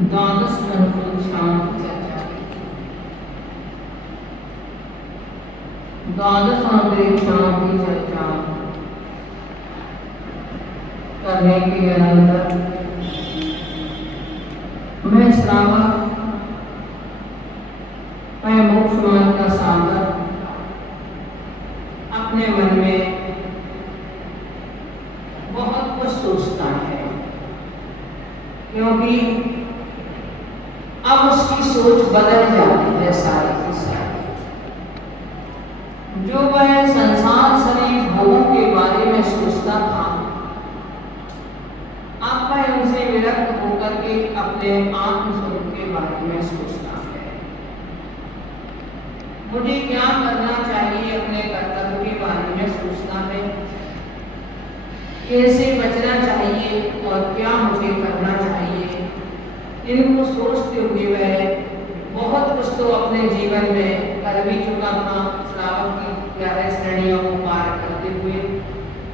द्वादश मंत्रोच्चारण की चर्चा की। द्वादश मंत्रोच्चारण की चर्चा करने के अनंतर मैं श्रावक, मैं मोक्ष मार्ग का साधक अपने मन में बहुत कुछ सोचता है, क्योंकि अब उसकी सोच बदल जाती है सारी की सारी। जो वह संसार शरीर भोगों के बारे में सोचता था, अब वह उनसे विरक्त होकर के अपने आत्मस्वरूप के बारे में सोचता है। मुझे क्या करना चाहिए, अपने कर्तव्य के बारे में सोचता है, कैसे बचना चाहिए और क्या मुझे करना चाहिए। इनको सोचते हुए वह बहुत कुछ तो अपने जीवन में कर भी चुका था, श्रावक की 11 श्रेणियों को पार करते हुए,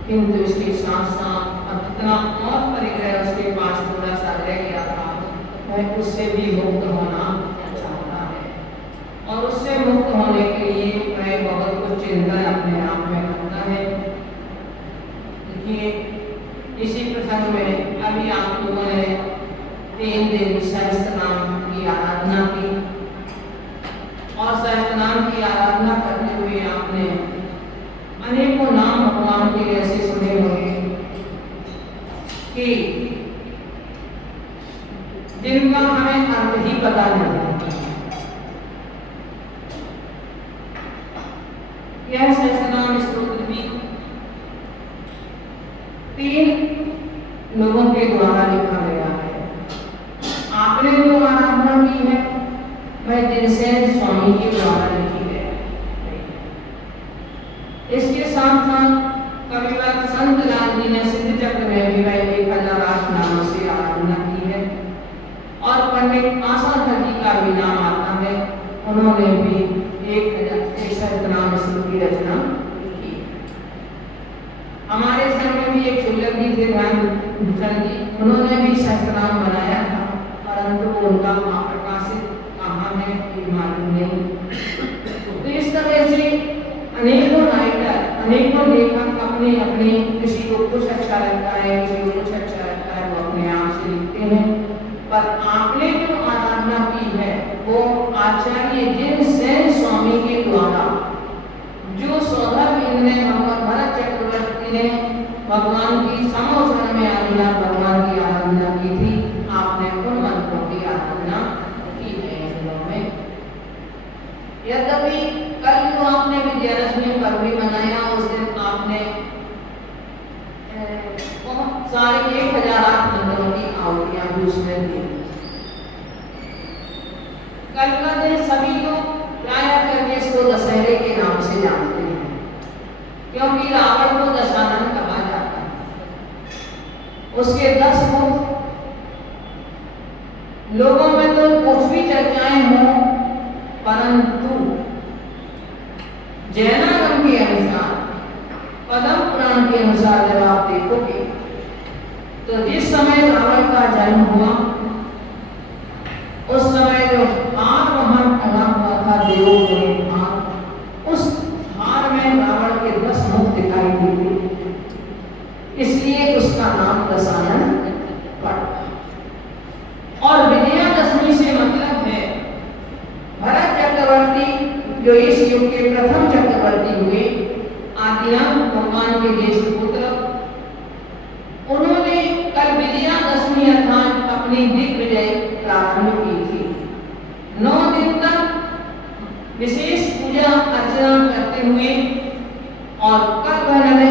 किंतु इसके साथ साथ इतना और परिग्रह उसके पास थोड़ा सा रह गया था। वह उससे भी मुक्त होना चाहता है और उससे मुक्त होने के लिए वह बहुत कुछ चिंतन अपने आप में करता है। देखिए, इसी प्रसंग में अभी आप लोगों ने 3 दिन सहस्त्र नाम की आराधना की और सहस्त्र नाम की आराधना करते हुए आपने अनेकों नाम भगवान के ऐसे सुने होंगे कि जिनका हमें अर्थ ही पता नहीं। यह सहस्त्रनाम स्तोत्र भी 3 लोगों के द्वारा लिखा गया है। आपने जो आराधना की है वह दिनसेन स्वामी के द्वारा लिखी है। इसके साथ साथ कविवर संत लाल जी ने सिद्ध चक्र में भी वह 1008 नामों से आराधना की है और पंडित आशाधर जी का भी नाम आता है, उन्होंने भी 1001 नाम की रचना की। हमारे संघ में भी एक चुल्लक जी थे, ध्यान भूषण जी, उन्होंने भी सहस्त्रनाम बनाया था, परंतु वो उनका प्रकाशित कहाँ है ये मालूम नहीं। तो इस तरह से अनेकों राइटर, अनेकों लेखक अपने अपने, किसी को कुछ अच्छा लगता है, किसी को कुछ अच्छा लगता है, वो अपने आप से लिखते हैं। पर आपने जो आराधना की है वो आचार्य जिनसेन स्वामी के द्वारा, जो 14 दिन में भरत चक्रवर्ती ने भगवान की समोसन में आदिनाथ भगवान की आराधना की थी, आपने उन मंत्रों की आराधना की है इन दिनों में। यद्यपि कल जो आपने विजयादशमी पर्व भी मनाया, उस दिन आपने बहुत सारे 1008 मंत्रों की आहुतियां भी उसमें दी। कल का दिन सभी लोग प्राय करके इसको दशहरे के नाम से जानते हैं, क्योंकि रावण को दशानन कहा जाता है। उसके 10 मुख, लोगों में तो कुछ भी चर्चाएं हों, परंतु जैनागम के अनुसार, पद्म पुराण के अनुसार जब आप देखोगे तो जिस समय रावण का जन्म हुआ उस समय जो हार वहां टंगा हुआ था देवों में हार, उस हार में रावण के 10 मुख दिखाई देते, इसलिए उसका नाम दशानन पड़ा। और विजयादशमी से मतलब है भरत चक्रवर्ती, जो इस युग के प्रथम चक्रवर्ती हुए, आदिनाथ भगवान के ज्येष्ठ पुत्र, उन्होंने कल विजयादशमी अर्थात अपनी दिग्विजय प्रारंभ की थी। 9 दिन तक विशेष पूजा अर्चना करते हुए और कल उन्होंने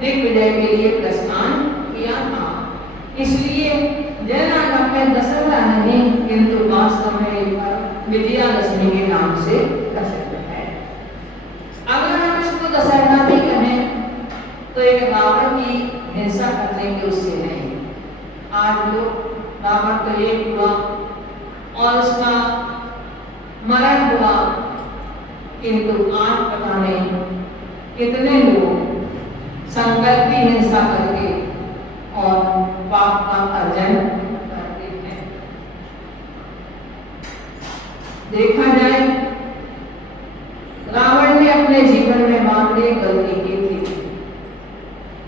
दिग्विजय के लिए प्रस्थान किया था। इसलिए जैनागम में दशहरा नहीं, किंतु वास्तव में विजयादशमी के नाम से प्रसिद्ध है। अगर हम इसको दशहरा भी कहें तो एक रावण की हिंसा करने के उससे नहीं। आज लोग रावण तो एक हुआ और उसका मरण हुआ, किंतु आज पता नहीं कितने लोग संकल्पी हिंसा करके और पाप का अर्जन करते हैं। देखा जाए, रावण ने अपने जीवन में मानवीय गलती की थी,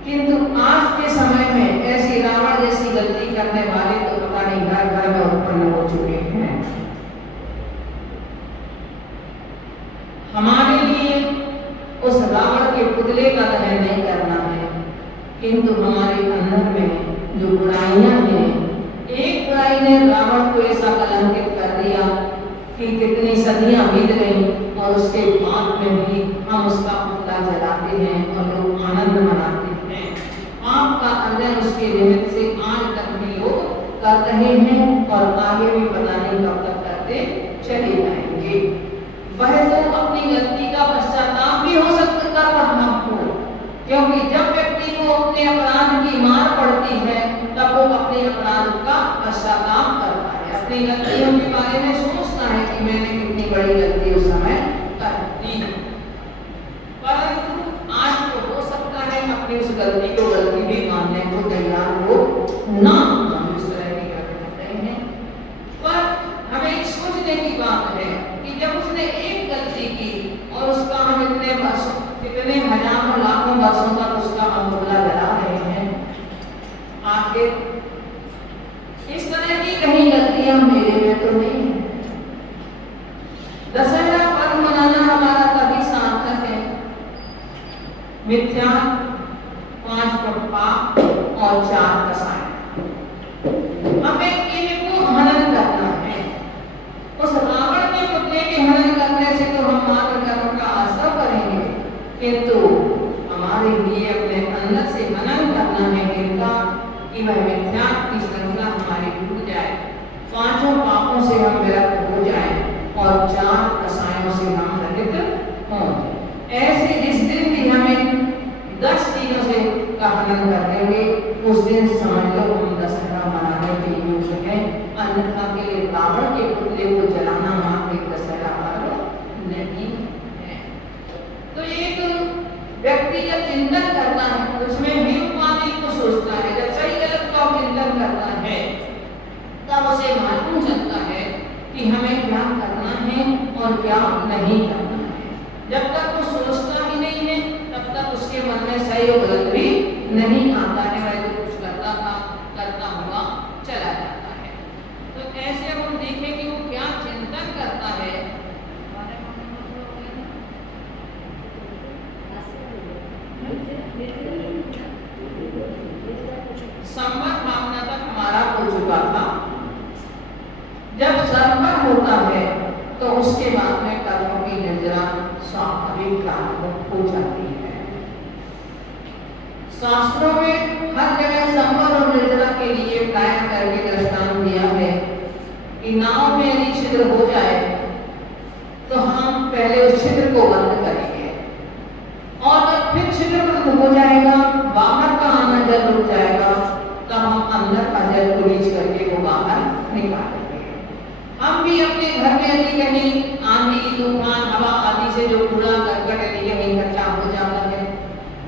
किंतु आज के समय में ऐसी रावण जैसी गलती करने वाले तो पता नहीं घर घर में उत्पन्न हो चुके हैं। हमारे लिए उस रावण के पुतले का दहन नहीं करना है, किंतु हमारे अंदर में जो बुराइयां हैं, एक बुराई ने रावण को ऐसा कलंकित कर दिया कि कितनी सदियां बीत गई और उसके बाद में भी हम उसका पुतला जलाते हैं और लोग आनंद मनाते हैं। पाप का अर्जन उसके निमित्त से आज तक भी लोग कर रहे हैं और आगे भी पता नहीं कब तक करते चले जाएंगे। वह तो अपनी गलती का पश्चाताप भी हो सकता कर रहा हो, क्योंकि जब व्यक्ति को अपने अपराध की मार पड़ती है तब वो अपने अपराध का पश्चाताप करता है, अपनी गलतियों के बारे में सोचता है कि मैंने कितनी बड़ी गलती उस समय कर दी। परंतु आज तो हो सकता है अपनी उस गलती को गलती भी मानने को तैयार हो ना, हम इस तरह की करते हैं। पर हमें एक सोचने की बात है कि जब उसने एक गलती की और उसका हम इतने वर्षों, कितने हजारों लाखों वर्षों तक उसका हम पुतला जला रहे हैं, आखिर इस तरह की कहीं गलतियां मेरे में तो नहीं है। दशहरा पर्व मनाना हमारा तभी सार्थक है, मिथ्या, 5 पाप और 4 कसाय, हमें इनको हनन करना है। उस रावण के पुतले के हनन करने से तो हम मात्र कर्म का आश्रय करेंगे, किंतु हमारे लिए अपने अंदर से हनन करना है इनका कि वह मिथ्या की श्रृंखला हमारी टूट जाए, 5 पापों से हम विरक्त हो जाए और 4 कसायों से हम रहित हों। ऐसे जिस दिन भी हमें 10 चीजों से का हनन कर देंगे, उस दिन समझ लो हम दशहरा मनाने के योग्य हैं, अन्यथा के लिए रावण के पुतले को जलाना मात्र एक दशहरा पर्व नहीं है। तो एक व्यक्ति जब चिंतन करता है तो उसमें हितवादी को सोचता है, जब सही गलत का चिंतन करता है तब उसे मालूम चलता है कि हमें क्या करना है और क्या नहीं करना है। जब तक वो सोचता ही नहीं है तब तक उसके मन में सही और गलत भी नहीं आता है, वह जो कुछ करता था करता हुआ चला जाता है। तो ऐसे अब हम देखें कि वो क्या चिंतन करता है। संवर भावना तक हमारा हो चुका था। जब संवर होता है तो उसके बाद में कर्मों की निर्जरा स्वाभाविक प्रारंभ हो जाती है। शास्त्रों में हर जगह संवर और निर्जरा के लिए प्राय करके दृष्टांत दिया है कि नाव में यदि छिद्र हो जाए तो हम पहले उस छिद्र को बंद करेंगे और जब फिर छिद्र बंद हो जाएगा, बाहर का आना जल रुक जाएगा, तब हम अंदर का जल को रीच करके वो बाहर निकालेंगे। हम भी अपने घर में यदि कहीं आंधी, तूफान, हवा आदि से जो कूड़ा करकट यदि कहीं इकट्ठा हो जाता है,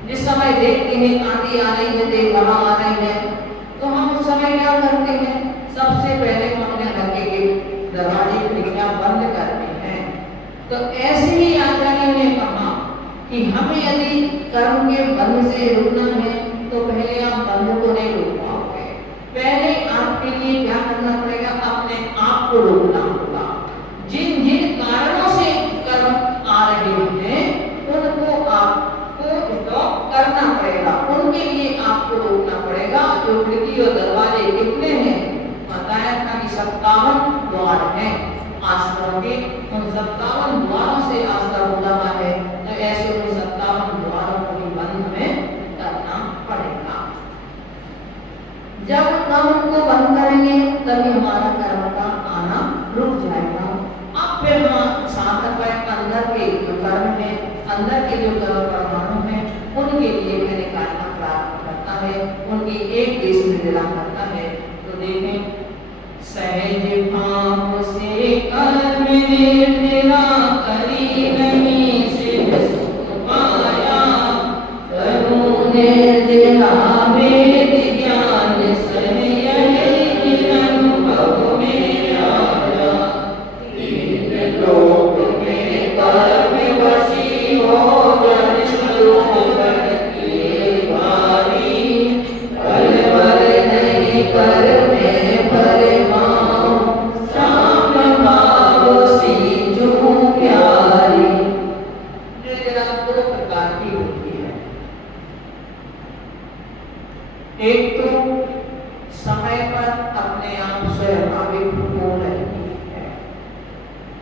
जिस समय देखते हैं आंधी आ रही है, तेज हवा आ रही है, तो हम उस समय क्या करते हैं? सबसे पहले हम अपने घर के दरवाजे खिड़कियां बंद करते हैं। तो ऐसे ही आचार्य ने कहा कि हमें यदि कर्म के बंध से रुकना है तो पहले आप बंध को नहीं रोक पाओगे। पहले आपके लिए क्या करना पड़ेगा? अपने आप को रोकना होगा। जिन जिन कारणों से कर्म आ रहे हैं उनको आपको स्टॉप करना पड़ेगा, उनके लिए आपको रोकना पड़ेगा। जो खिड़की और दरवाजे कितने हैं? बताया था कि 57 द्वार हैं आश्रम के, उन 57 द्वारों से आश्रम जुड़ा है। तो ऐसे उन 57 द्वारों को भी बंद में करना पड़ेगा। जब हम उनको बंद करेंगे तभी हमारा कर्म का आना रुक जाएगा। अब फिर हम साधक अंदर के जो कर्म है, अंदर के जो कर्म परमाणु है, उनके लिए मैंने निकालना प्रारंभ करता है, उनकी एक देश में दिला करता है। तो देखें, सहज भाव से कर्म निर्जरा करी नहीं सिद्ध सुख पाया, करूं निर्जरा वेद ज्ञान संयम अनुभव में आया। स्वाभाविक हो रही है।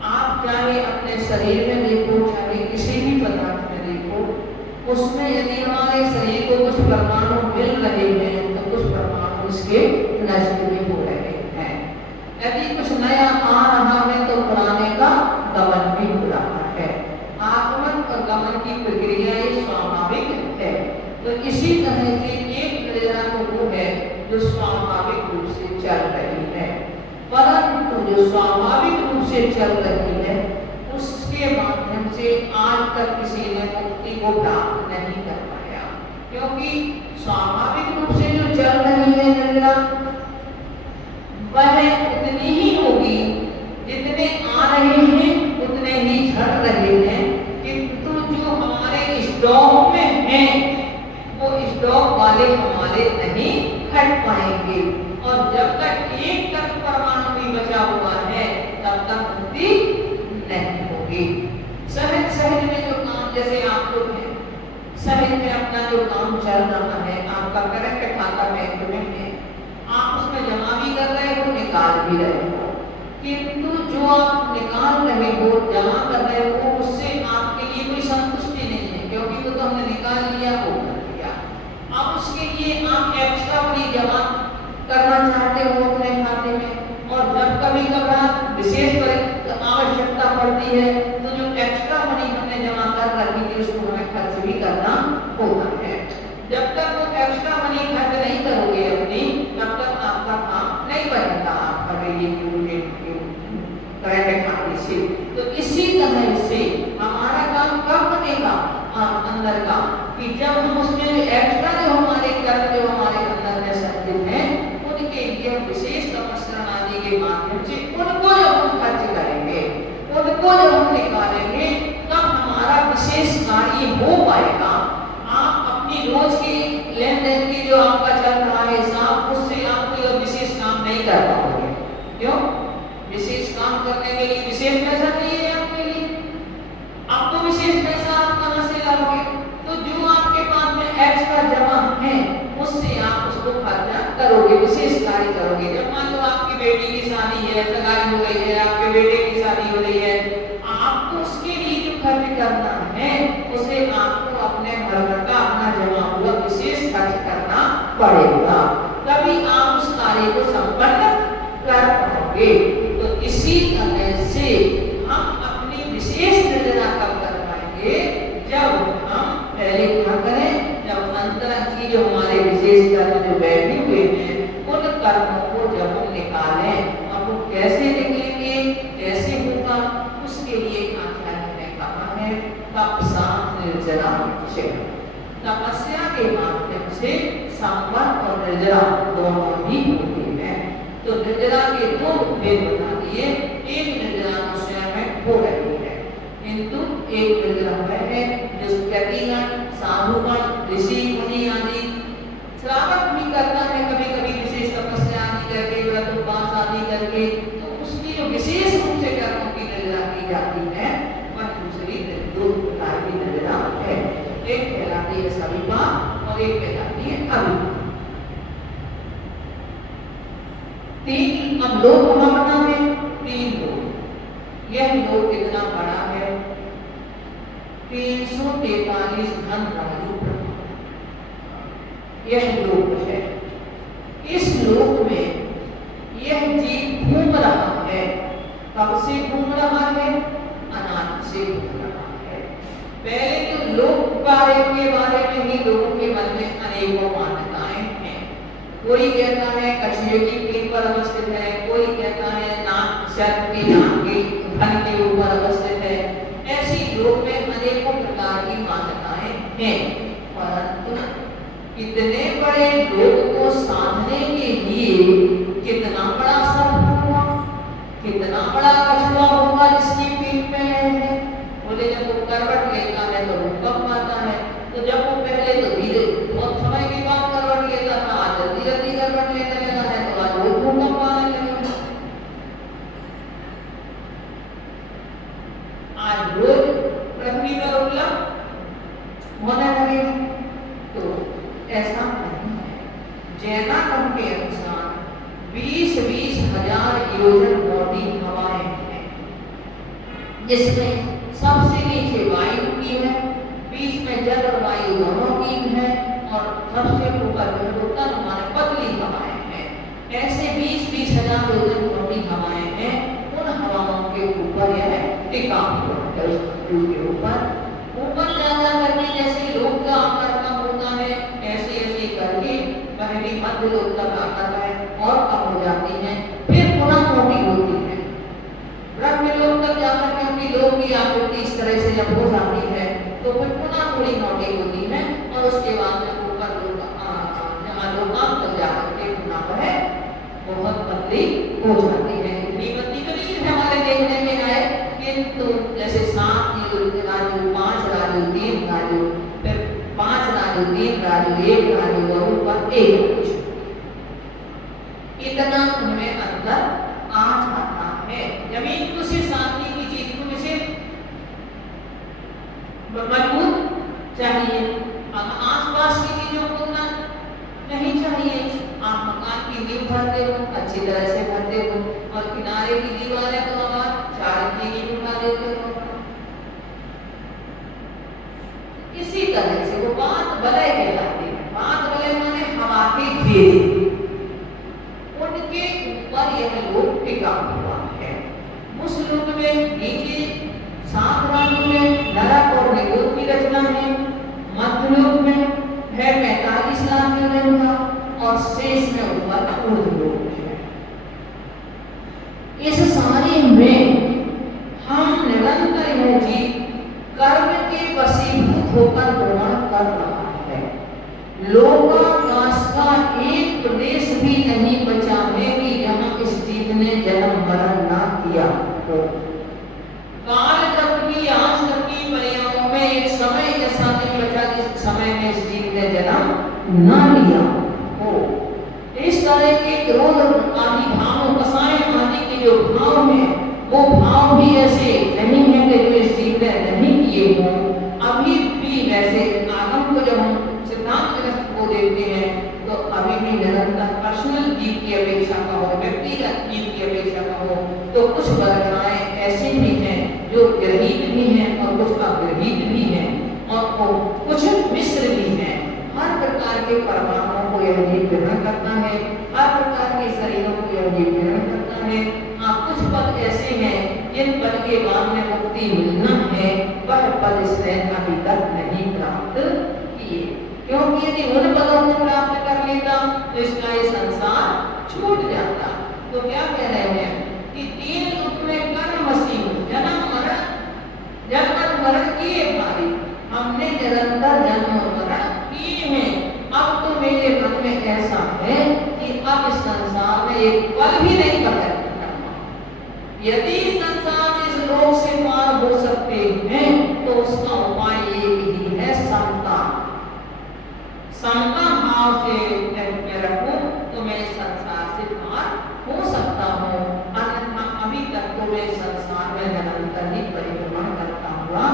आप चाहे अपने शरीर में देखो, चाहे किसी भी पदार्थ में देखो, उसमें यदि हमारे शरीर को कुछ परमाणु मिल रहे हैं तो कुछ परमाणु इसके नष्ट भी हो रहे हैं। यदि कुछ नया आ रहा है तो पुराने का गमन भी हो रहा है। आगमन और गमन की प्रक्रिया ये स्वाभाविक है। तो इसी तरह से एक निर्जरा तो वो है जो स्वाभाविक रूप से चल रही है, परंतु जो स्वाभाविक रूप से चल रही है उसके माध्यम से आज तक किसी ने मुक्ति को प्राप्त नहीं कर पाया, क्योंकि स्वाभाविक रूप से जो चल रही है निर्जरा वह उतनी ही होगी, जितने आ रहे हैं उतने ही झड़ रहे हैं, किंतु जो हमारे स्टॉक में है वो स्टॉक वाले हमारे नहीं हट पाएंगे। और जब तक एक तक परमाणु भी बचा हुआ है तब तक मुक्ति नहीं होगी। सहज सहज में जो काम, जैसे आप लोग हैं सहज में अपना जो काम चल रहा है, आपका करंट खाता बैंक में है, आप उसमें जमा भी कर रहे हो, निकाल भी रहे हो, किंतु जो आप निकाल रहे हो, जमा कर रहे हो, उससे आपके लिए कोई संतुष्टि नहीं है, क्योंकि वो तो हमने निकाल लिया, वो कर लिया। अब उसके लिए आप एक्स्ट्रा मनी जमा करना चाहते हो अपने खाते में, और जब कभी कभार विशेष आवश्यकता पड़ती है तो जो एक्स्ट्रा मनी हमने जमा कर रखी थी उसको हमें खर्च भी करना होता है। जब तक वो एक्स्ट्रा मनी खर्च नहीं करोगे अपनी, तब तक आपका काम नहीं बनेगा, आपका करंट खाते से। तो इसी तरह से हमारा काम कब बनेगा अंदर का, कि जब हम उसमें एक्स्ट्रा जो हमारे कर्म जो हमारे अंदर में संचित हैं उनके लिए विशेष तपस्या आदि के माध्यम से उनको जब हम खर्च करेंगे, उनको जब हम निकालेंगे, तब हमारा विशेष कार्य हो पाएगा। आप अपनी रोज की लेन देन की जो आपका चल रहा है हिसाब, उससे आप कोई विशेष काम नहीं कर पाओगे। क्यों? विशेष काम करने के लिए विशेष पैसा चाहिए आपके लिए, आपको विशेष पैसा आप कहां से लाओगे? तो जो आपके पास में एक्स्ट्रा जमा है उससे आप उसको खर्चा करोगे, विशेष कार्य करोगे। जब मान लो आपकी बेटी की शादी है, सगाई हो गई है, आपके बेटे की शादी हो रही है, आपको उसके लिए जो खर्च करना है उसे आपको अपने घर का अपना जमा हुआ विशेष खर्च करना पड़ेगा, तभी आप उस कार्य को संपन्न कर पाओगे। तो इसी तरह से हम अपनी विशेष निर्जरा कब कर पाएंगे? जब हम पहले क्या करें, जब अंतरंग की जो हमारे विशेष कर्म जो बैठे हुए हैं उन कर्मों को जब हम निकालें, अब वो कैसे निकलेंगे, कैसे होगा, उसके लिए आचार्य ने कहा है तपसा निर्जरा चेह। तपस्या के माध्यम से संपन्न और निर्जरा दोनों ही होते हैं। तो निर्जरा के दो भेद बता दिए, एक निर्जरा स्वयं में हो रही है, किंतु एक निर्जरा है जिस व्यक्तिगण साधुगण ऋषि मुनि आदि श्रावक भी करता है, कभी कभी विशेष तपस्या आदि करके, व्रत उपवास आदि करके, तो उसकी जो विशेष रूप से कर्मों की निर्जरा की जाती है वह दूसरी दो प्रकार की निर्जरा है। एक कहलाती है सविपाक और एक कहलाती है अविपाक। तीन अब लोक भावना में तीन लोक, यह लोक कितना बड़ा है, 343 घन वायु यह लोक है। इस लोक में यह जीव घूम रहा है, कब से घूम रहा है? अनादि से घूम रहा है। पहले तो लोक कार्य के बारे में ही लोगों के मन में अनेकों मान्यताएं हैं। कोई कहता है कछुए की पीठ पर अवस्थित है, कोई कहता है नाक सर्प के नाक के धन के ऊपर अवस्थित है। ऐसी लोक में अनेकों प्रकार की मान्यताएं हैं, परंतु इतने बड़े लोक को साधने के लिए कितना बड़ा सर्प होगा, कितना बड़ा कछुआ होगा जिसकी पीठ पे है। बोले जब वो करवट लेता है तो भूकंप आता है, तो जब वो पहले तो धीरे बहुत समय के बाद करवट लेता था, आज जल्दी जल्दी करवट लेने लगा है, तो आज वो भूकंप आने लगे। आज रोज पृथ्वी पर उपलब्ध होने लगे, तो ऐसा नहीं है। जैनागम के अनुसार 20-20 हजार योजन मोटी हवाएं हैं, जिसमें सबसे नीचे वायु की है, बीच में जल और वायु दोनों की है, और सबसे ऊपर उत्तर माने पतली हवाएं हैं। ऐसे 20-20 हजार योजन मोटी हवाएं हैं। उन हवाओं के ऊपर यह टिका हुआ है, उस पटल के ऊपर ज्यादा करके जैसे लोक का आकार कम होता है, ऐसे ऐसे करके पहली मध्य लोक तक आता है और कम हो जाती है, फिर पुनः मोटी होती है। ब्रह्म लोक तक जाकर के उनकी लोक की आकृति इस तरह से जब हो जाती है तो फिर पुनः थोड़ी मोटी होती है, और उसके बाद में ऊपर जहाँ लोकांत तक जाकर के पुनः वह बहुत पतली हो जाती है। इतनी पतली तो नहीं हमारे देखने में आए, किंतु जैसे 7 राजू, 5 राजू, 3 राजू, फिर 5 राजू, 3 राजू, 1 राजू और ऊपर 1 राजू, इतना उनमें अंतर आ जाता है। जमीन को सिर्फ साधने की चीज को सिर्फ मजबूत चाहिए, अब आसपास की चीजों को ना नहीं चाहिए। आप मकान की नींव भरते हो, अच्छी तरह से भरते हो, और किनारे की दीवारें तो आप 4 इंच की उठा देते हो। इसी तरह से वो बात वलय कहलाती है। बात वलय माने हवा के घेरे, उनके ऊपर यह लोक टिका हुआ है। उस लोक में नीचे 7 राजों में नरक और निगोद की रचना है, मध्य लोक में है 45 लाख योजन का, और शेष में ऊपर ऊर्ध्वलोक है। इस सारे में हम निरंतर यह जीव कर्म के वशीभूत होकर भ्रमण कर रहा है। लोकाकाश का एक प्रदेश भी नहीं बचा है कि जहाँ इस जीव ने जन्म मरण ना किया हो। काल तक की आज तक की पर्यायों में एक समय ऐसा नहीं बचा जिस समय में इस जीव ने जन्म न लिया हो। इस तरह के क्रोध आदि भावों, कसायन आदि के जो भाव हैं, वो भाव भी ऐसे नहीं है कि जो इस जीव ने नहीं किए हों। अभी भी वैसे आगम को जब हम सिद्धांत ग्रस्त को देखते हैं तो अभी भी निरंतर पर्सनल जीव की अपेक्षा का हो, व्यक्तिगत जीव की अपेक्षा का हो, तो कुछ वर्गनाएं ऐसी भी हैं जो ग्रहित भी हैं और कुछ अग्रहित भी हैं, और कुछ मिश्र भी हैं। हर प्रकार के परमाणुओं को यह जीव ग्रहण करता है, हर प्रकार के शरीरों को यह जीव ग्रहण करता है। कुछ पद ऐसे हैं जिन पद के बाद में मुक्ति मिलना है, वह पद इसने अभी तक नहीं प्राप्त किए, क्योंकि यदि उन पदों को प्राप्त कर लेता तो इसका ये संसार छूट जाता। तो क्या कह रहे हैं कि 3 रूप में कर्मवशी जन्म मरण किए भाई, हमने निरंतर जन्म मरण किए हैं। अब तो मेरे मन में ऐसा है कि अब इस संसार में एक पल भी नहीं पकड़। यदि संसार इस लोक से पार हो सकते हैं तो उसका उपाय एक ही है, समता। समता भाव से रखूं तो मैं संसार से पार हो सकता हूँ, अन्यथा अभी तक तो मैं संसार में निरंतर ही परिभ्रमण करता हुआ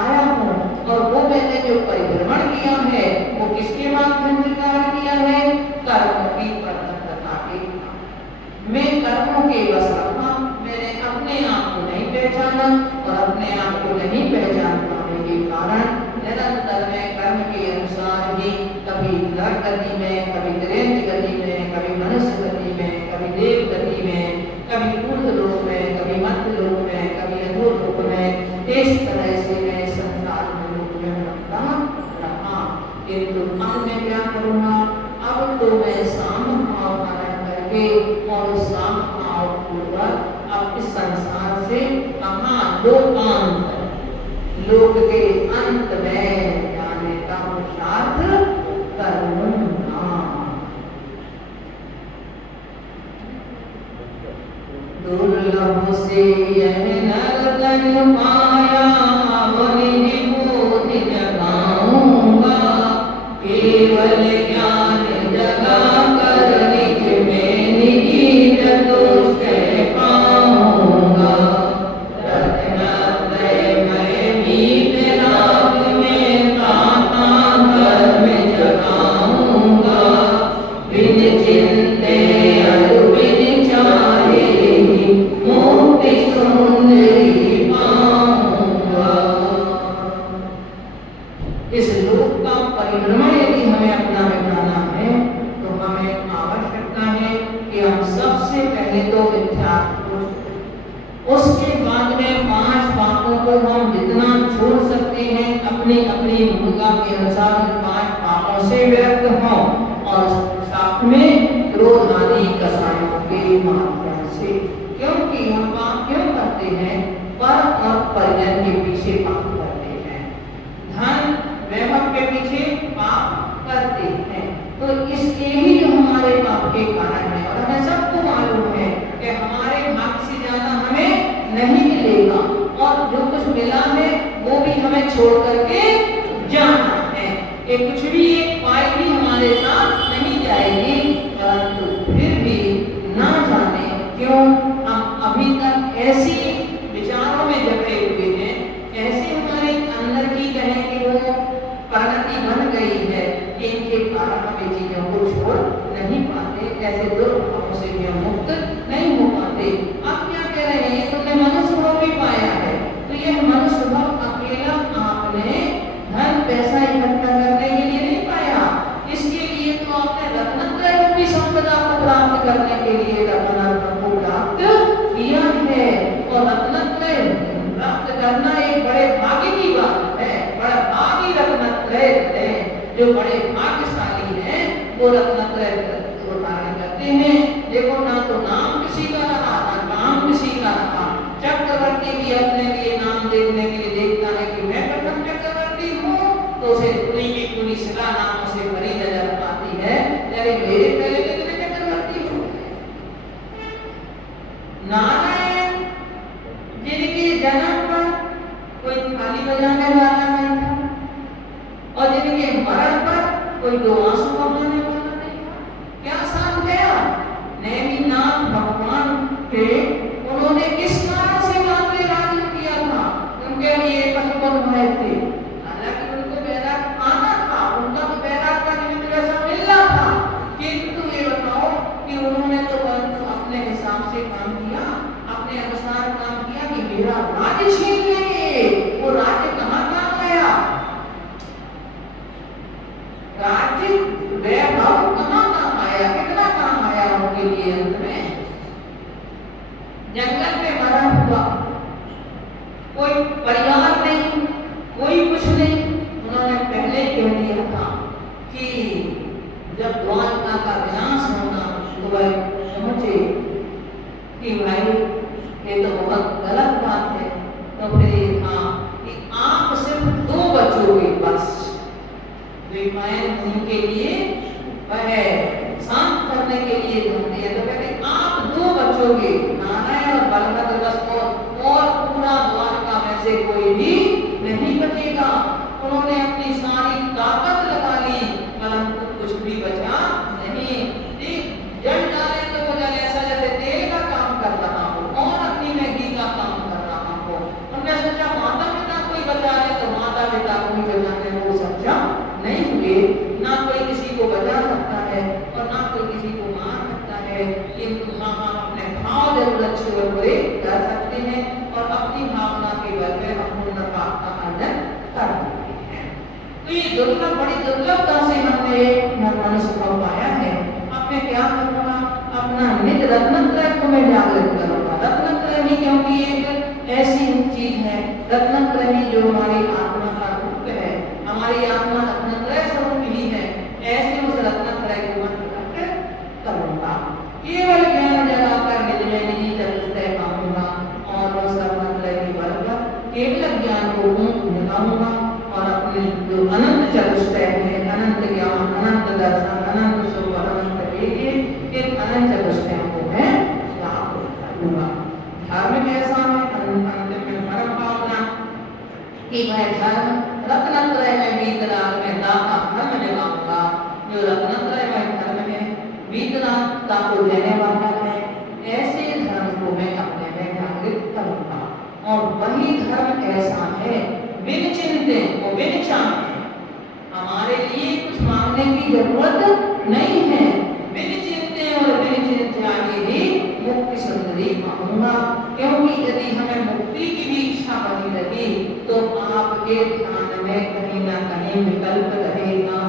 आया हूँ। और वो मैंने जो परिभ्रमण किया है वो किसके माध्यम से कार्य किया है? कर्मों की प्रबंधता के। मैं कर्मों के वश रखा, मैंने अपने आप को नहीं पहचाना, और अपने आप को नहीं पहचान पाने के कारण निरंतर मैं कर्म के अनुसार ही कभी नर गति में, कभी त्रेंद्र गति में, कभी मनुष्य गति में, कभी देव गति में, कभी ऊर्ध्व लोक में, कभी मध्य लोक में, कभी अधोलोक में, इस तरह से मैं संसार में लोक में रखता रहा। किंतु अब मैं क्या करूँगा? अब तो मैं साम भाव धारण करके और साम भाव पूर्वक अब इस संसार से कहाँ लोकांत, लोक के अंत में जाने का पुरुषार्थ करूँगा। दुर्लभ से यह नर तन पाया, बनि बोधि जगाऊंगा, केवल ज्ञान जगा कर निज में निजी चतुष्टय पाऊंगा। रत्नत्रय मैं मीत राग में ताता धर्म जगाऊंगा, बिन चिंते अरु बिन चाहे उसके बाद में 5 पापों को हम जितना छोड़ सकते हैं अपनी अपनी भूमिका के अनुसार 5 पापों से विरक्त हों और साथ में क्रोध आदि कसायों के माध्यम से। क्योंकि हम पाप क्यों करते हैं? पर और परिजन के पीछे पाप करते हैं, धन वैभव के पीछे पाप करते हैं। तो इसके ही जो हमारे पाप के कारण है और हमें सबको मालूम है कि हमारे भाग्य से ज्यादा हमें नहीं मिलेगा और जो कुछ मिला है वो भी हमें छोड़ करके जाना है। ये कुछ भी एक पाई भी हमारे साथ नहीं जाएगी, परंतु फिर भी ना जाने क्यों हम अभी तक ऐसी विचारों में जकड़े हुए हैं, ऐसे हमारे अंदर की कहें कि वो परिणति बन गई है, इनके कारण हम ये चीजों को छोड़ नहीं पाते, ऐसे दुर्भावों से भी हम मुक्त नहीं हो पाते। आप क्या कह रहे हैं? तुमने मनुष्य भाव भी पाया है, तो यह मनुष्य भाव अकेला आपने धन पैसा इकट्ठा करने के लिए नहीं पाया, इसके लिए तो आपने रत्नत्रय रूपी संपदा को प्राप्त करने के लिए रत्नार्पण को प्राप्त किया है। और रत्नत्रय प्राप्त करना एक बड़े भाग्य की बात है, बड़ा भागी रत्नत्रय है। जो बड़े भाग्यशाली हैं वो रत्नत्रय को धारण करते हैं। देखो ना तो नाम किसी का रहा ना काम किसी का रहा। चक्रवर्ती भी अपने लिए नाम देखने के लिए देखता है कि मैं प्रथम चक्रवर्ती हूँ, तो उसे पूरी की पूरी शिला नामों से भरी नजर आती है, अरे मेरे पहले कितने चक्रवर्ती हो। नारायण जिनके जन्म पर कोई थाली बजाने वाला नहीं था और जिनके मरण पर कोई 2 आंसू बहाने वाला नहीं था, क्या साथ गया? नेमिनाथ भगवान के उन्होंने किस कारण से वहां पे राज्य किया था? उनके लिए 55 भाई थे, हालांकि उनको बैराग आना था, उनका तो बैराग का निमित्त वैसा मिलना था, किंतु ये बताओ कि उन्होंने तो अपने हिसाब से काम किया, अपने अनुसार काम किया कि मेरा राज्य छीन लेंगे। वो राज्य कहाँ काम आया? राज्य वैभव कहाँ काम आया? कितना काम आया उनके लिए? अंत में जंगल में मरण हुआ, कोई परिवार नहीं, कोई कुछ नहीं। उन्होंने पहले कह दिया था कि जब द्वारका का विनाश होगा तो वह समझे कि भाई ये तो बहुत गलत बात है। तो फिर ये था कि आप सिर्फ 2 बचोगे बस। द्विपायन के लिए वह शांत करने के लिए कहते हैं, तो कहते आप 2 बचोगे, नारायण और बलभद्र बस, और पूरा द्वारका में से कोई भी नहीं बचेगा। उन्होंने अपनी सारी ताकत लगा ली, परंतु कुछ भी बचा नहीं। जल डाले तो वो जल ऐसा जैसे तेल का काम कर रहा हो और अपनी में घी का काम कर रहा हो। हमने सोचा माता पिता कोई बचा ले, तो माता पिता को भी बचाने वो सच्चा नहीं हुए। ना कोई किसी को बचा सकता है और ना कोई किसी को मार सकता है, किंतु हम अपने भाव जरूरत से पूरे कर सकते हैं और अपनी भावना के बल पे हम पूर्ण पाप का खंडन कर सकते हैं। तो ये दुर्लभ, बड़ी दुर्लभता से हमने मनुष्य को पाया है। आपने क्या करना? अपना नित्य रत्नत्रय को मैं जागृत करूंगा। रत्नत्रय ही क्योंकि एक ऐसी चीज है, रत्नत्रय ही जो हमारी आत्मा का रूप है, हमारी आत्मा रत्नत्रय स्वरूप ही है। ऐसे उस रत्नत्रय को मैं प्रकट करूंगा, केवल ज्ञान जगाकर निज में निजी चतुष्टय पाऊंगा और उस रत्नत्रय की बल पर केवल ज्ञान को जगाऊंगा और अपने जो अनंत चतुष्टय है, अनंत ज्ञान, अनंत दर्शन, अनंत सुख, अनंत इन अनंत चतुष्टयों को मैं प्राप्त करूंगा। धर्म कैसा है? अंतिम में परम भावना कि मैं धर्म रत्नत्रय में वीतराग में दाता धर्म जगाऊंगा। जो रत्नत्रय में धर्म है, वीतरागता को देने वाला है, ऐसे धर्म को मैं अपने में जागृत करूंगा। और वही धर्म ऐसा है बिन चिंते और बिन चाहे, हमारे लिए कुछ मांगने की जरूरत नहीं है। बिन चिंते और बिन चिंताए ही मुक्ति सुंदरी पाऊंगा। क्योंकि यदि हमें मुक्ति की भी इच्छा बनी रही तो आपके ध्यान में कहीं ना कहीं विकल्प रहेगा।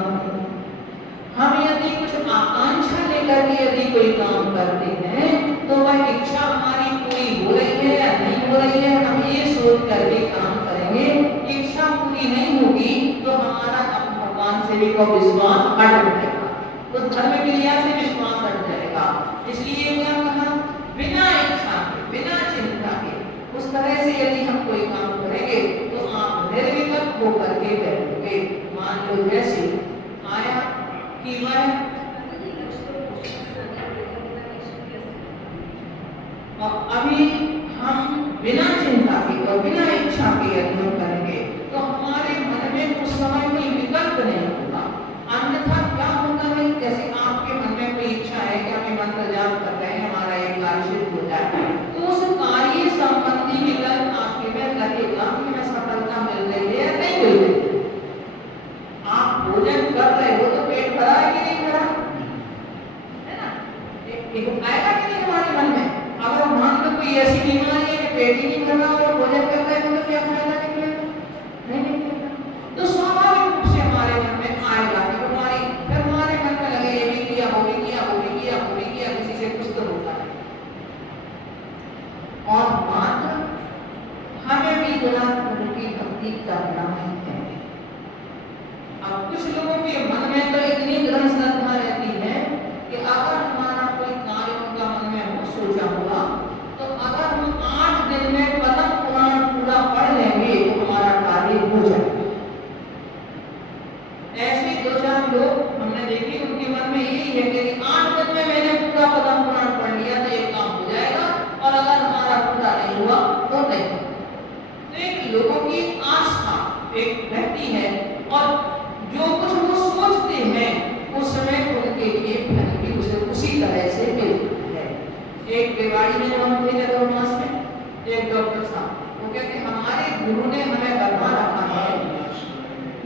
हम यदि कुछ आकांक्षा लेकर के यदि कोई काम करते हैं तो वह इच्छा हमारी पूरी सोच करके काम करेंगे। इच्छा पूरी नहीं होगी तो हमारा भगवान से भी विश्वास हट जाएगा, तो धर्म क्रिया से विश्वास हट जाएगा। इसलिए क्या कहा, बिना इच्छा के, बिना चिंता के, उस तरह से यदि हम कोई काम करेंगे तो आप निर्विकल्प होकर के बैठोगे। मान लो जैसे आया कि मैं अभी हम बिना चिंता के और बिना इच्छा के यदि करेंगे तो हमारे मन में उस समय कोई विकल्प नहीं होगा। अन्यथा क्या होता है, जैसे आपके मन में कोई इच्छा है कि हमें मंत्र जाप कर रहे हैं, हमारा एक कार्य सिद्ध हो जाए, तो उस कार्य संबंधी विकल्प आपके में लगेगा कि हमें सफलता मिल रही है या नहीं मिल रही है। आप भोजन कर रहे हो तो पेट भरा है कि नहीं भरा है ना, एक आएगा कि नहीं हमारे मन में। अगर मान लो कोई ऐसी बीमारी है कि पेट ही नहीं भर रहा और भोजन कर रहे हो तो क्या फायदा निकलेगा, नहीं निकलेगा। तो स्वाभाविक रूप से हमारे मन में आएगा कि बीमारी, फिर हमारे मन में लगे ये भी किया, वो भी किया, वो भी किया, वो भी किया, किसी से कुछ तो होता है। और मात्र हमें भी गुणात्मक की भक्ति करना है। अब कुछ लोगों के मन में तो इतनी दृढ़ श्रद्धा रहती है कि अगर हमारा कोई कार्य उनका मन में हो सोचा हुआ तो अगर हम 8 दिन में पद्म पुराण पूरा पढ़ लेंगे तो हमारा कार्य हो जाएगा। ऐसे 2-4 लोग हमने देखे, उनके मन में यही है कि 8 दिन में मैंने पूरा पद्म पुराण पढ़ लिया तो एक काम हो जाएगा, और अगर हमारा पूरा नहीं हुआ तो नहीं। तो एक लोगों की आस्था एक रहती है और जो कुछ वो सोचते हैं उस समय उनके लिए फल भी उसी तरह से मिलता है। एक बेवाड़ी में हम थे चतुर्मास में, एक डॉक्टर साहब वो कहते हमारे गुरु ने हमें बता रखा है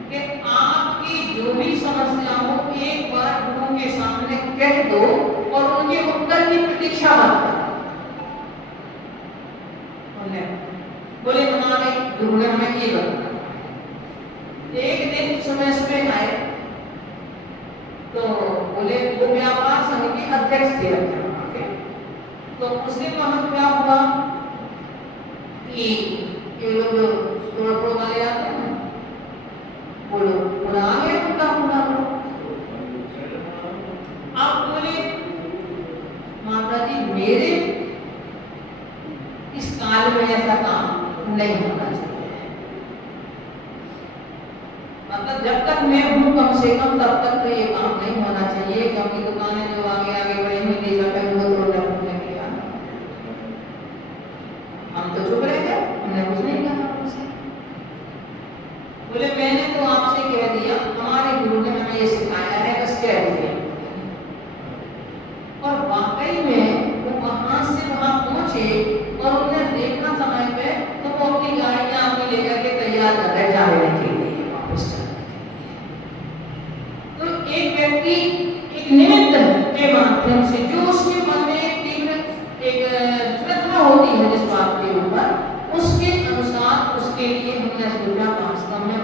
कि आपकी जो भी समस्या हो एक बार गुरु के सामने कह दो और उनके उत्तर की प्रतीक्षा मत करो। बोले हमारे गुरु ने हमें ये बताया। एक दिन सुबह सुबह आए तो बोले वो व्यापार संघ के अध्यक्ष थे अपने, तो उस दिन वहां क्या हुआ कि ये लोग तोड़ वाले आते हैं, बोलो पूरा आ गया उनका पूरा। आप बोले माता जी मेरे इस काल में ऐसा काम नहीं होना चाहिए, मतलब जब तक मैं हूँ कम से कम तब तक तो ये काम नहीं होना चाहिए, क्योंकि दुकानें जो आगे आगे बढ़ेंगी ले जाकर वो तोड़ना फूटने के लिए। हम तो चुप रह गए, हमने कुछ नहीं कहा उनसे। बोले मैंने तो आपसे कह दिया, हमारे गुरु ने हमें ये सिखाया है, बस कह दिया। और वाकई में वो वहां से वहां पहुंचे और उन्हें देखा समय पे तो वो अपनी गाड़ियां अपनी लेकर के तैयार कर रहे जाने के लिए वापस। तो एक व्यक्ति एक निमित्त के माध्यम से जो उसके मन में एक श्रद्धा होती है जिस बात के ऊपर, उसके अनुसार उसके लिए हमने सोचा वास्तव में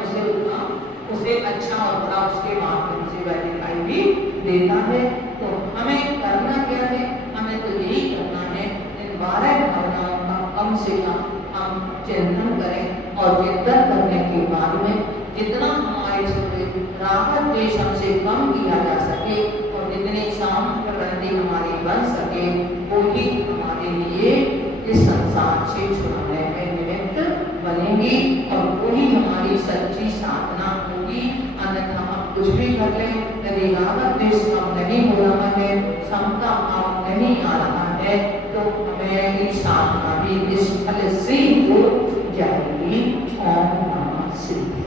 उसे अच्छा होता, उसके माध्यम से वह दिखाई भी देता है। तो हमें करना क्या है, हमें तो यही करना है, इन 12 भावनाओं का कम से कम हम चिंतन करें और चिंतन करने के बाद में जितना हमारे से राहत द्वेष हमसे कम किया जा सके और जितनी शांति हमारी बन सके वो ही हमारे लिए इस संसार से छुड़ाने में निमित्त बनेगी और वही हमारी सच्ची साधना होगी। अन्यथा हम कुछ भी कर लें, यदि राहत द्वेष कम नहीं हो रहा है, समता भाव नहीं आ रहा है, तो हमें साधना भी निष्फल से हो जाएगी। ओम नमः शिवाय।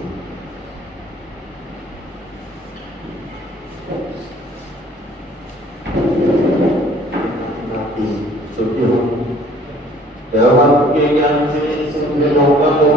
व्यवहार के ज्ञान से सिद्ध होगा तो